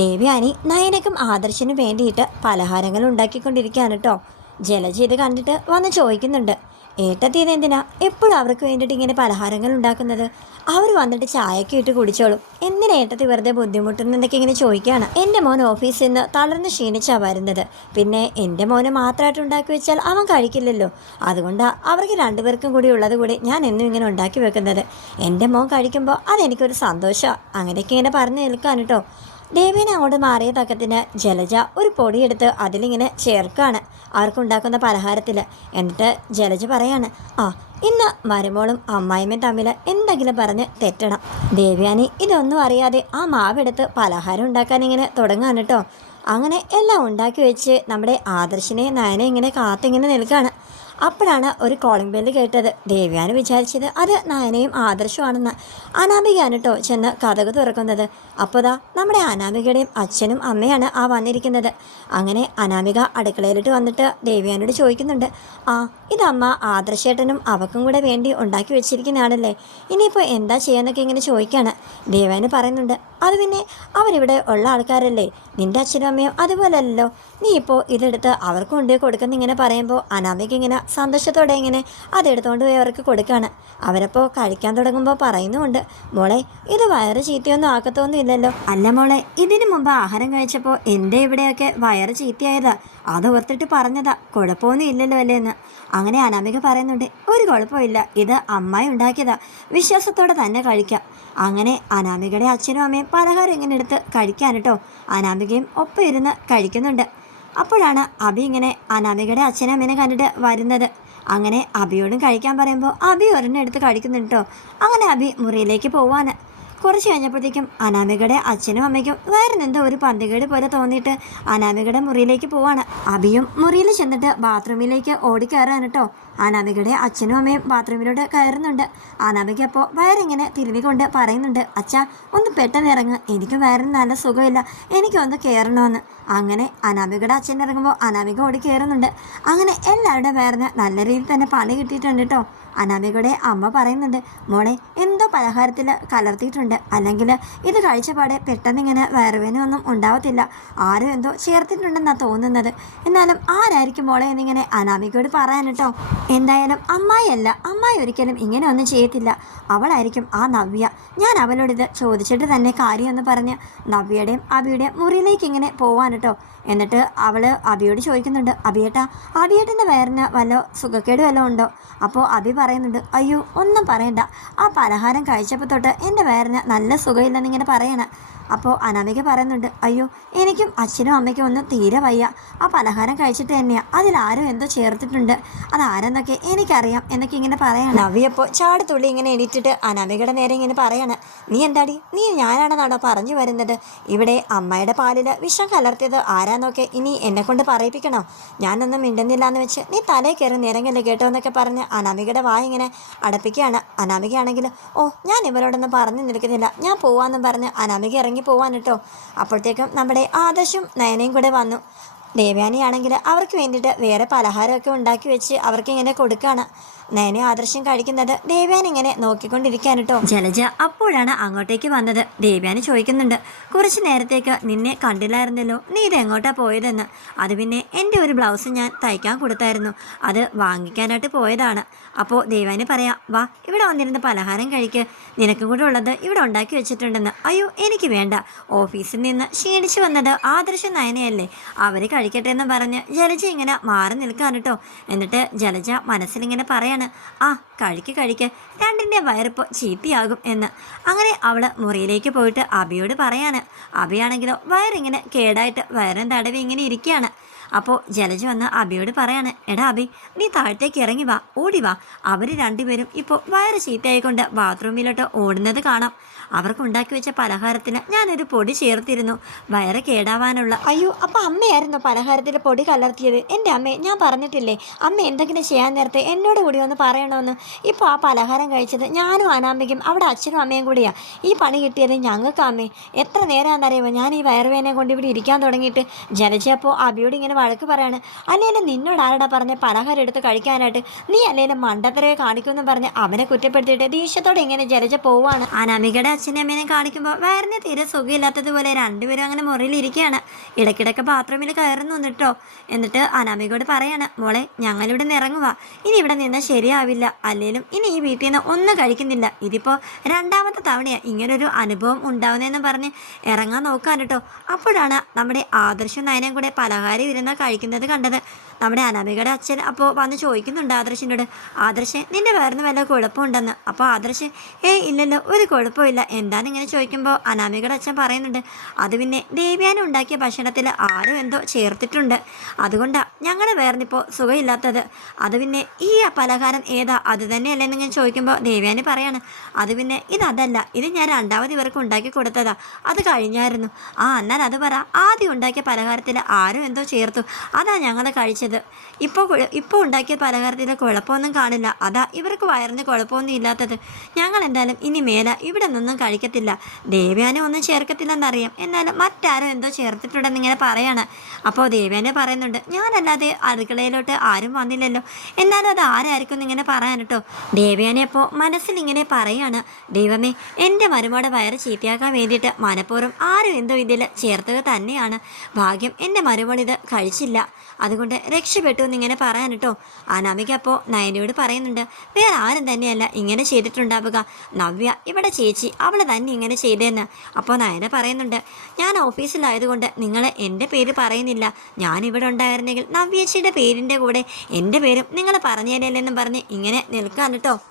ദേവ്യാനി നയനക്കും ആദർശനും വേണ്ടിയിട്ട് പലഹാരങ്ങൾ ഉണ്ടാക്കിക്കൊണ്ടിരിക്കുകയാണ് കേട്ടോ ജലജ ഇത് കണ്ടിട്ട് വന്ന് ചോദിക്കുന്നുണ്ട് ഏട്ടത്തിയത് എന്തിനാ? എപ്പോഴും അവർക്ക് വേണ്ടിയിട്ട് ഇങ്ങനെ പലഹാരങ്ങൾ ഉണ്ടാക്കുന്നത്? അവർ വന്നിട്ട് ചായയൊക്കെ ഇട്ട് കുടിച്ചോളും. എന്തിനാ ഏട്ടത്തി വെറുതെ ബുദ്ധിമുട്ടുന്നതൊക്കെ ഇങ്ങനെ ചോദിക്കുകയാണ്. എന്റെ മോൻ ഓഫീസിൽ നിന്ന് തളർന്ന് ക്ഷീണിച്ചാ വരുന്നത്. പിന്നെ എന്റെ മോനെ മാത്രമായിട്ട് ഉണ്ടാക്കി വെച്ചാൽ അവൻ കഴിക്കില്ലല്ലോ. അതുകൊണ്ടാണ് അവർക്ക് രണ്ടുപേർക്കും കൂടി ഉള്ളത് കൂടി ഞാൻ എന്നും ഇങ്ങനെ ഉണ്ടാക്കി വെക്കുന്നത്. എന്റെ മോൻ കഴിക്കുമ്പോൾ അതെനിക്കൊരു സന്തോഷമാണ് അങ്ങനെയൊക്കെ ഇങ്ങനെ പറഞ്ഞു നിൽക്കാൻ കേട്ടോ ദേവീനെ അങ്ങോട്ട് മാറിയ തക്കത്തിന് ജലജ ഒരു പൊടിയെടുത്ത് അതിലിങ്ങനെ ചേർക്കാണ്. അവർക്കുണ്ടാക്കുന്ന പലഹാരത്തിൽ എന്നിട്ട് ജലജ പറയാണ് ആ ഇന്ന് മരുമോളും അമ്മായിമ്മയും തമ്മിൽ എന്തെങ്കിലും പറഞ്ഞ് തെറ്റണം. ദേവ്യാനി ഇതൊന്നും അറിയാതെ ആ മാവെടുത്ത് പലഹാരം ഉണ്ടാക്കാൻ ഇങ്ങനെ തുടങ്ങാണ് കേട്ടോ അങ്ങനെ എല്ലാം ഉണ്ടാക്കി വെച്ച് നമ്മുടെ ആദർശിനെ നയനെ ഇങ്ങനെ കാത്തിങ്ങനെ നിൽക്കുകയാണ് അപ്പോഴാണ് ഒരു കോളിംഗ് ബെല്ല് കേട്ടത്. ദേവ്യാന് വിചാരിച്ചത് അത് നയനയും ആദർശമാണെന്ന് അനാമികയാണ് കേട്ടോ ചെന്ന് കഥക് തുറക്കുന്നത്. അപ്പോൾ ദാ നമ്മുടെ അനാമികയുടെയും അച്ഛനും അമ്മയാണ് ആ വന്നിരിക്കുന്നത്. അങ്ങനെ അനാമിക അടുക്കളയിലിട്ട് വന്നിട്ട് ദേവ്യാനോട് ചോദിക്കുന്നുണ്ട്. ആ ഇതമ്മ ആദർശേട്ടനും അവക്കും കൂടെ വേണ്ടി ഉണ്ടാക്കി വെച്ചിരിക്കുന്നതാണല്ലേ? ഇനിയിപ്പോൾ എന്താ ചെയ്യാന്നൊക്കെ ഇങ്ങനെ ചോദിക്കുകയാണ് ദേവ്യാന് പറയുന്നുണ്ട് അത് പിന്നെ അവരിവിടെ ഉള്ള ആൾക്കാരല്ലേ? നിന്റെ അച്ഛനും അമ്മയും അതുപോലല്ലോ നീ ഇപ്പോൾ ഇതെടുത്ത് അവർക്കും കൊണ്ടുപോയി കൊടുക്കുന്ന ഇങ്ങനെ പറയുമ്പോൾ അനാമിക ഇങ്ങനെ സന്തോഷത്തോടെ ഇങ്ങനെ അതെടുത്തുകൊണ്ട് പോയി അവർക്ക് കൊടുക്കുകയാണ് അവരപ്പോൾ കഴിക്കാൻ തുടങ്ങുമ്പോൾ പറയുന്നുമുണ്ട് മോളെ ഇത് വയറ് ചീത്തയൊന്നും ആക്കത്തൊന്നും ഇല്ലല്ലോ അല്ല മോളെ ഇതിനു മുമ്പ് ആഹാരം കഴിച്ചപ്പോൾ എന്റെ ഇവിടെയൊക്കെ വയറ് ചീത്തയായതാ. അത് ഓർത്തിട്ട് പറഞ്ഞതാ. കുഴപ്പമൊന്നും ഇല്ലല്ലോ അല്ലേ എന്ന്. അങ്ങനെ അനാമിക പറയുന്നുണ്ട് ഒരു കുഴപ്പമില്ല. ഇത് അമ്മായി ഉണ്ടാക്കിയതാ. വിശ്വാസത്തോടെ തന്നെ കഴിക്കാം. അങ്ങനെ അനാമികയുടെ അച്ഛനും അമ്മയും പലഹാരം ഇങ്ങനെ എടുത്ത് കഴിക്കാൻ കേട്ടോ അനാമികയും ഒപ്പം ഇരുന്ന് കഴിക്കുന്നുണ്ട്. അപ്പോഴാണ് അബി ഇങ്ങനെ അനാമികയുടെ അച്ഛനും അമ്മേനെ കണ്ടിട്ട് വരുന്നത്. അങ്ങനെ അബിയോടും കഴിക്കാൻ പറയുമ്പോൾ അബി ഒരെണ്ണം എടുത്ത് കഴിക്കുന്നുണ്ട് അങ്ങനെ അബി മുറിയിലേക്ക് പോവാണ്. കുറച്ച് കഴിഞ്ഞപ്പോഴത്തേക്കും അനാമികയുടെ അച്ഛനും അമ്മയ്ക്കും വേറെ എന്തോ ഒരു പന്തികേട് പോലെ തോന്നിയിട്ട് അനാമികയുടെ മുറിയിലേക്ക് പോവാണ്. അബിയും മുറിയിൽ ചെന്നിട്ട് ബാത്റൂമിലേക്ക് ഓടിക്കയറാണ് കേട്ടോ അനാമികയുടെ അച്ഛനും അമ്മയും ബാത്റൂമിലൂടെ കയറുന്നുണ്ട്. അനാമിക അപ്പോൾ വയറിങ്ങനെ തിരുവിക്കൊണ്ട് പറയുന്നുണ്ട് അച്ഛ ഒന്ന് പെട്ടെന്ന് ഇറങ്ങ്. എനിക്ക് വയറിന് നല്ല സുഖമില്ല. എനിക്കൊന്ന് കയറണമെന്ന് അങ്ങനെ അനാമികയുടെ അച്ഛൻ ഇറങ്ങുമ്പോൾ അനാമിക ഓടി കയറുന്നുണ്ട്. അങ്ങനെ എല്ലാവരുടെ വയറിന് നല്ല രീതിയിൽ തന്നെ പണി കിട്ടിയിട്ടുണ്ട് കേട്ടോ അനാമികയുടെ അമ്മ പറയുന്നുണ്ട് മോളെ എന്തോ പലഹാരത്തിൽ കലർത്തിയിട്ടുണ്ട്. അല്ലെങ്കിൽ ഇത് കഴിച്ച പാടെ പെട്ടെന്ന് ഇങ്ങനെ വയറുവേനൊന്നും ഉണ്ടാവത്തില്ല. ആരും എന്തോ ചേർത്തിട്ടുണ്ടെന്നാണ് തോന്നുന്നത്. എന്നാലും ആരായിരിക്കും മോളെ എന്നിങ്ങനെ അനാമികയോട് പറയാൻ കേട്ടോ എന്തായാലും അമ്മായിയല്ല അമ്മായി ഒരിക്കലും ഇങ്ങനെ ഒന്നും ചെയ്യത്തില്ല. അവളായിരിക്കും ആ നവ്യ. ഞാൻ അവളോട് ഇത് ചോദിച്ചിട്ട് തന്നെ കാര്യമെന്ന് പറഞ്ഞ് നവ്യയുടെയും അബിയുടെയും മുറിയിലേക്ക് ഇങ്ങനെ പോവാൻ കേട്ടോ എന്നിട്ട് അവൾ അബിയോട് ചോദിക്കുന്നുണ്ട് അബിയേട്ടാ അബിയേട്ടന്റെ വയറിന് വല്ല സുഖക്കേട് വല്ലതും ഉണ്ടോ? അപ്പോൾ അബി പറയുന്നുണ്ട് അയ്യോ ഒന്നും പറയണ്ട. ആ പലഹാരം കഴിച്ചപ്പോൾ തൊട്ട് എന്റെ വയറിന് നല്ല സുഖമില്ലെന്നിങ്ങനെ പറയണം. അപ്പോൾ അനാമിക പറയുന്നുണ്ട് അയ്യോ എനിക്കും അച്ഛനും അമ്മയ്ക്കും ഒന്നും തീരെ വയ്യ. ആ പലഹാരം കഴിച്ചിട്ട് തന്നെയാണ് അതിലാരും എന്തോ ചേർത്തിട്ടുണ്ട്. അതാരെന്നൊക്കെ എനിക്കറിയാം എന്നൊക്കെ ഇങ്ങനെ പറയണം. നവിയപ്പോൾ ചാടത്തുള്ളി ഇങ്ങനെ എണീറ്റിട്ട് അനാമികയുടെ നേരെ ഇങ്ങനെ പറയാണ് നീ എന്താടി? നീ ഞാനാണെന്നാണോ പറഞ്ഞു വരുന്നത്. ഇവിടെ അമ്മയുടെ പാലിൽ വിഷം കലർത്തിയത് ആരാന്നൊക്കെ ഇനി എന്നെ കൊണ്ട് പറയിപ്പിക്കണോ? ഞാനൊന്നും മിണ്ടുന്നില്ല എന്ന് വെച്ച് നീ തലേ കയറി നിരങ്ങല്ലേ കേട്ടോ എന്നൊക്കെ പറഞ്ഞ് അനാമികയുടെ വായ ഇങ്ങനെ അടപ്പിക്കുകയാണ്. അനാമികയാണെങ്കിൽ ഓ ഞാൻ ഇവരോടൊന്നും പറഞ്ഞു നിൽക്കുന്നില്ല. ഞാൻ പോവാന്നും പറഞ്ഞ് അനാമിക ഇറങ്ങി പോവാൻ കേട്ടോ അപ്പോഴത്തേക്കും നമ്മുടെ ആദർശും നയനയും കൂടെ വന്നു. ദേവയാനിയാണെങ്കിൽ അവർക്ക് വേണ്ടിയിട്ട് വേറെ പലഹാരമൊക്കെ ഉണ്ടാക്കി വെച്ച് അവർക്ക് ഇങ്ങനെ കൊടുക്കുകയാണ് നയനെ ആദർശം കഴിക്കുന്നത് ദേവ്യാൻ ഇങ്ങനെ നോക്കിക്കൊണ്ടിരിക്കാൻ കേട്ടോ ജലജ അപ്പോഴാണ് അങ്ങോട്ടേക്ക് വന്നത്. ദേവ്യാന് ചോദിക്കുന്നുണ്ട് കുറച്ച് നേരത്തേക്ക് നിന്നെ കണ്ടില്ലായിരുന്നല്ലോ? നീ ഇത് എങ്ങോട്ടാ പോയതെന്ന്? അത് പിന്നെ എന്റെ ഒരു ബ്ലൗസ് ഞാൻ തയ്ക്കാൻ കൊടുത്തായിരുന്നു. അത് വാങ്ങിക്കാനായിട്ട് പോയതാണ്. അപ്പോൾ ദേവ്യാന് പറയാം വാ ഇവിടെ വന്നിരുന്ന് പലഹാരം കഴിക്ക്. നിനക്കും കൂടെ ഉള്ളത് ഇവിടെ ഉണ്ടാക്കി വെച്ചിട്ടുണ്ടെന്ന്. അയ്യോ എനിക്ക് വേണ്ട. ഓഫീസിൽ നിന്ന് ക്ഷീണിച്ചു വന്നത് ആദർശ നയനയല്ലേ. അവർ കഴിക്കട്ടെ എന്ന് പറഞ്ഞ് ജലജ ഇങ്ങനെ മാറി നിൽക്കാൻ കേട്ടോ എന്നിട്ട് ജലജ മനസ്സിലിങ്ങനെ പറയാണ് ആ കഴിക്ക് കഴിക്ക്. രണ്ടിന്റെ വയറിപ്പോൾ ചീത്തയാകും എന്ന്. അങ്ങനെ അവൾ മുറിയിലേക്ക് പോയിട്ട് അബിയോട് പറയാണ്. അബിയാണെങ്കിലോ വയറിങ്ങനെ കേടായിട്ട് വയറും തടവി ഇങ്ങനെ ഇരിക്കുകയാണ് അപ്പോൾ ജലജ വന്ന് അബിയോട് പറയാണ് എടാ അബി നീ താഴത്തേക്ക് ഇറങ്ങി വാ ഓടി വാ. അവർ രണ്ടുപേരും ഇപ്പോൾ വയറ് ചീത്തയായിക്കൊണ്ട് ബാത്റൂമിലോട്ട് ഓടുന്നത് കാണാം. അവർക്ക് ഉണ്ടാക്കി വെച്ച പലഹാരത്തിന് ഞാനൊരു പൊടി ചേർത്തിരുന്നു. വയറ് കേടാവാനുള്ള അയ്യോ അപ്പോൾ അമ്മയായിരുന്നു പലഹാരത്തിൽ പൊടി കലർത്തിയത്? എന്റെ അമ്മേ ഞാൻ പറഞ്ഞിട്ടില്ലേ അമ്മ എന്തെങ്കിലും ചെയ്യാൻ നേരത്തെ എന്നോട് കൂടി ഒന്ന് പറയണമെന്ന് ഇപ്പോൾ ആ പലഹാരം കഴിച്ചത് ഞാനും അനാമ്പിക്കും അവിടെ അച്ഛനും അമ്മയും കൂടിയാണ് ഈ പണി കിട്ടിയത് ഞങ്ങൾക്ക് അമ്മേ. എത്ര നേരമാണെന്നറിയുമോ ഞാൻ ഈ വയറുവേനെ കൊണ്ട് ഇവിടെ ഇരിക്കാൻ തുടങ്ങിയിട്ട്. ജലജപ്പോൾ അബിയോട് ഇങ്ങനെ വഴക്ക് പറയാണ്. അല്ലേലും നിന്നോട് ആരടാ പറഞ്ഞ പലഹാരം എടുത്ത് കഴിക്കാനായിട്ട്? നീ അല്ലേലും മണ്ടത്തരയെ കാണിക്കുമെന്ന് പറഞ്ഞ് അവനെ കുറ്റപ്പെടുത്തിയിട്ട് ദേഷ്യത്തോടെ ഇങ്ങനെ ജലജ പോവാണ്. അനാമികയുടെ അച്ഛനെ അമ്മേനെ കാണിക്കുമ്പോൾ വേറെ തീരെ സുഖമില്ലാത്തതുപോലെ രണ്ടുപേരും അങ്ങനെ മുറിയിലിരിക്കുകയാണ് ഇടയ്ക്കിടയ്ക്ക് ബാത്റൂമിൽ കയറുന്നു എന്നിട്ടോ എന്നിട്ട് അനാമികയോട് പറയാണ് മോളെ ഞങ്ങളിവിടെ നിന്ന് ഇറങ്ങുക ഇനി ഇവിടെ നിന്ന് ശരിയാവില്ല. അല്ലേലും ഇനി ഈ വീട്ടിൽ നിന്ന് ഒന്നും കഴിക്കുന്നില്ല. ഇതിപ്പോൾ രണ്ടാമത്തെ തവണയാണ് ഇങ്ങനൊരു അനുഭവം ഉണ്ടാവുന്നതെന്ന് പറഞ്ഞ് ഇറങ്ങാൻ നോക്കാൻ കേട്ടോ. അപ്പോഴാണ് നമ്മുടെ ആദർശ നയനം കൂടെ പലഹാരം ഇരുന്ന് കഴിക്കുന്നത് കണ്ടത്. നമ്മുടെ അനാമികയുടെ അച്ഛൻ അപ്പോൾ വന്ന് ചോദിക്കുന്നുണ്ട് ആദർശിനോട് ആദർശ് നിന്റെ വയറിന് വല്ല കുഴപ്പമുണ്ടെന്ന്? അപ്പോൾ ആദർശ് ഏയ് ഇല്ലല്ലോ ഒരു കുഴപ്പമില്ല. എന്താണെന്ന് ഇങ്ങനെ ചോദിക്കുമ്പോൾ അനാമികയുടെ അച്ഛൻ പറയുന്നുണ്ട് അത് പിന്നെ ദേവ്യാനം ഉണ്ടാക്കിയ ഭക്ഷണത്തിൽ ആരും എന്തോ ചേർത്തിട്ടുണ്ട്. അതുകൊണ്ടാണ് ഞങ്ങളുടെ വയറിനിപ്പോൾ സുഖമില്ലാത്തത്. അത് പിന്നെ ഈ പലഹാരം ഏതാ? അത് തന്നെയല്ലേ എന്നിങ്ങനെ ചോദിക്കുമ്പോൾ ദേവ്യാനി പറയാണ് അത് പിന്നെ ഇതല്ല ഇത് ഞാൻ രണ്ടാമത് ഇവർക്ക് ഉണ്ടാക്കി കൊടുത്തതാ. അത് കഴിഞ്ഞായിരുന്നു. ആ എന്നാൽ അത് പറ. ആദ്യം ഉണ്ടാക്കിയ പലഹാരത്തിൽ ആരും എന്തോ ചേർത്തു. അതാ ഞങ്ങൾ കഴിച്ചത്. ഇപ്പോൾ ഇപ്പോൾ ഉണ്ടാക്കിയ പലഹാരത്തിന് കുഴപ്പമൊന്നും കാണില്ല. അതാ ഇവർക്ക് വയറിന് കുഴപ്പമൊന്നും ഇല്ലാത്തത്. ഞങ്ങൾ എന്തായാലും ഇനി മേല ഇവിടെ നിന്നും കഴിക്കത്തില്ല. ദേവ്യാനും ഒന്നും ചേർക്കത്തില്ലെന്നറിയാം. എന്നാലും മറ്റാരും എന്തോ ചേർത്തിട്ടുണ്ടെന്ന് ഇങ്ങനെ പറയാണ്. അപ്പോൾ ദേവ്യാനെ പറയുന്നുണ്ട് ഞാനല്ലാതെ അടുക്കളയിലോട്ട് ആരും വന്നില്ലല്ലോ. എന്നാലും അത് ആരായിരിക്കും എന്നിങ്ങനെ പറയാൻ കേട്ടോ? ദേവേനെ അപ്പോൾ മനസ്സിൽ ഇങ്ങനെ പറയാണ് ദൈവമേ എന്റെ മരുമോടെ വയറ് ചീത്തയാക്കാൻ വേണ്ടിയിട്ട് മനഃപൂർവം ആരും എന്തോ ഇതിൽ ചേർത്തത് തന്നെയാണ്. ഭാഗ്യം എന്റെ മരുമോൾ ഇത് കഴിച്ചില്ല. അതുകൊണ്ട് രക്ഷപ്പെട്ടു എന്നിങ്ങനെ പറയാൻ കേട്ടോ. അനാമിക അപ്പോൾ നയനയോട് പറയുന്നുണ്ട് വേറെ ആരും തന്നെയല്ല ഇങ്ങനെ ചെയ്തിട്ടുണ്ടാവുക. നവ്യ ഇവിടെ ചേച്ചി അവൾ തന്നെ ഇങ്ങനെ ചെയ്തതെന്ന് അപ്പോൾ നയന പറയുന്നുണ്ട് ഞാൻ ഓഫീസിലായതുകൊണ്ട് നിങ്ങൾ എന്റെ പേര് പറയുന്നില്ല. ഞാൻ ഞാനിവിടെ ഉണ്ടായിരുന്നെങ്കിൽ നവ്യേച്ചിയുടെ പേരിന്റെ കൂടെ എന്റെ പേരും നിങ്ങൾ പറഞ്ഞേരല്ലെന്നും പറഞ്ഞ് ഇങ്ങനെ നിൽക്കാൻ കേട്ടോ.